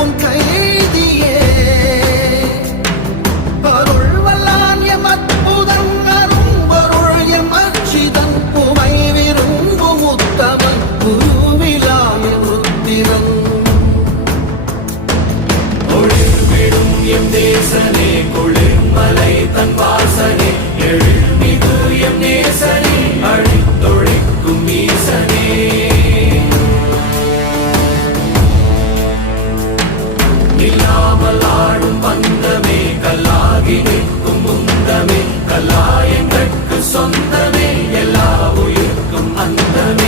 one kind அந்தரும்